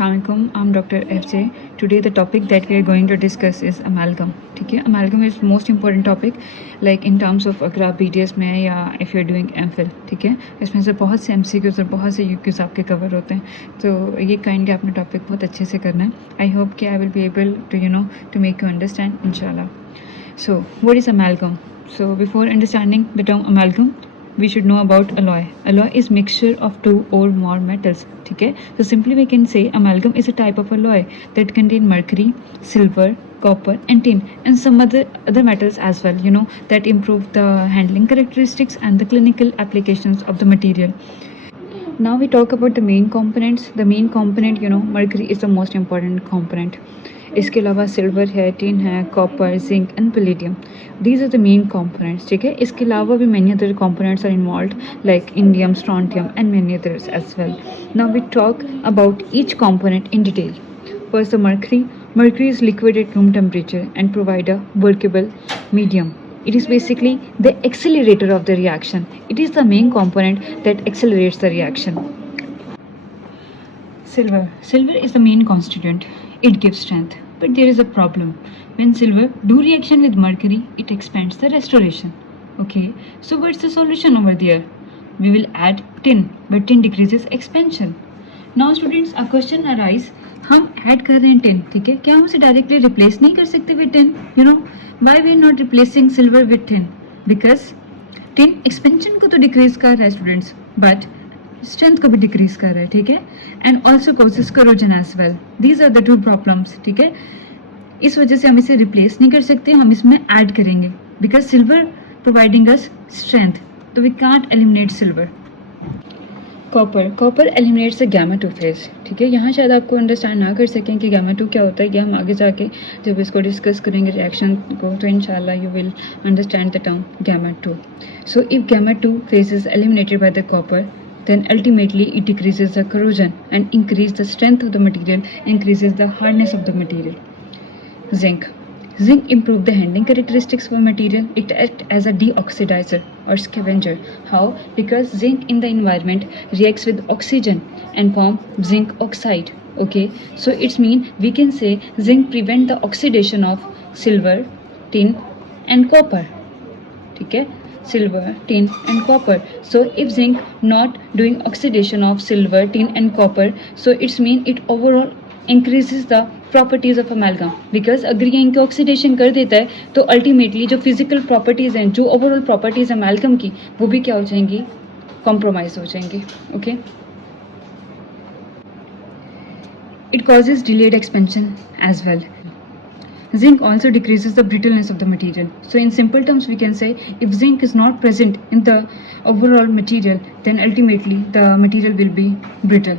Assalamualaikum. I'm Dr. FJ. Today the topic that we are going to discuss is amalgam. ठीक है, amalgam is most important topic like in terms of अगर आप BDS में हैं या if you're doing MPhil, ठीक है, इसमें से बहुत से MCQs और बहुत से UQs आपके कवर होते हैं, तो ये काइंडली आपने टॉपिक बहुत अच्छे से करना है. I hope कि I will be able to make you understand inshallah. So what is amalgam? So before understanding the term amalgam, we should know about alloy. Alloy is mixture of two or more metals. ठीक है, so simply we can say amalgam is a type of alloy that contain mercury, silver, copper and tin and some other metals as well, that improve the handling characteristics and the clinical applications of the material. Now we talk about the main components. The main component, mercury is the most important component. इसके अलावा silver है, tin है, copper, zinc and palladium. These are the main components. ठीक है, इसके अलावा भी many other components are involved like indium, strontium and many others as well. Now we talk about each component in detail. First the mercury. Mercury is liquid at room temperature and provide a workable medium. It is basically the accelerator of the reaction. It is the main component that accelerates the reaction. Silver. Silver is the main constituent. It gives strength. But there is a problem. When silver do reaction with mercury, it expands the restoration. Okay. So what's the solution over there? We will add tin, but tin decreases expansion. Now students, a question arise. हम add कर रहे हैं tin, ठीक है, क्या हम उसे directly replace नहीं कर सकते with tin? Why we are not replacing silver with tin? Because tin expansion को तो डिक्रीज कर रहा है स्टूडेंट्स, बट स्ट्रेंथ को भी डिक्रीज कर रहा है. ठीक है, and also causes corrosion as well. These are the two problems. ठीक है, इस वजह से हम इसे रिप्लेस नहीं कर सकते, हम इसमें ऐड करेंगे because silver providing us strength, तो we can't eliminate silver. Copper eliminates the gamma 2 phase. ठीक है, यहाँ शायद आपको अंडरस्टैंड ना कर सकें कि गामा 2 क्या होता है, या हम आगे जाके जब इसको डिस्कस करेंगे रिएक्शन को, तो इंशाल्लाह you will understand the term gamma 2. So if gamma 2 phase is eliminated by the copper, then ultimately it decreases the corrosion and increase the strength of the material, increases the hardness of the material. Zinc improve the handling characteristics of a material. It acts as a deoxidizer or scavenger. How? Because zinc in the environment reacts with oxygen and form zinc oxide. Okay, so it's mean we can say zinc prevent the oxidation of silver, tin and copper. ठीक है, silver, tin and copper. So if zinc not doing oxidation of silver, tin and copper, so it's mean it overall increases the properties of amalgam. because अगर ये इनके oxidation कर देता है तो ultimately जो फिजिकल प्रॉपर्टीज हैं, जो ओवरऑल प्रॉपर्टीज अमालगम की, वो भी क्या हो जाएंगी, कॉम्प्रोमाइज हो जाएंगी. Okay, it causes delayed expansion as well. Zinc also decreases the brittleness of the material. So in simple terms we can say if zinc is not present in the overall material, then ultimately the material will be brittle.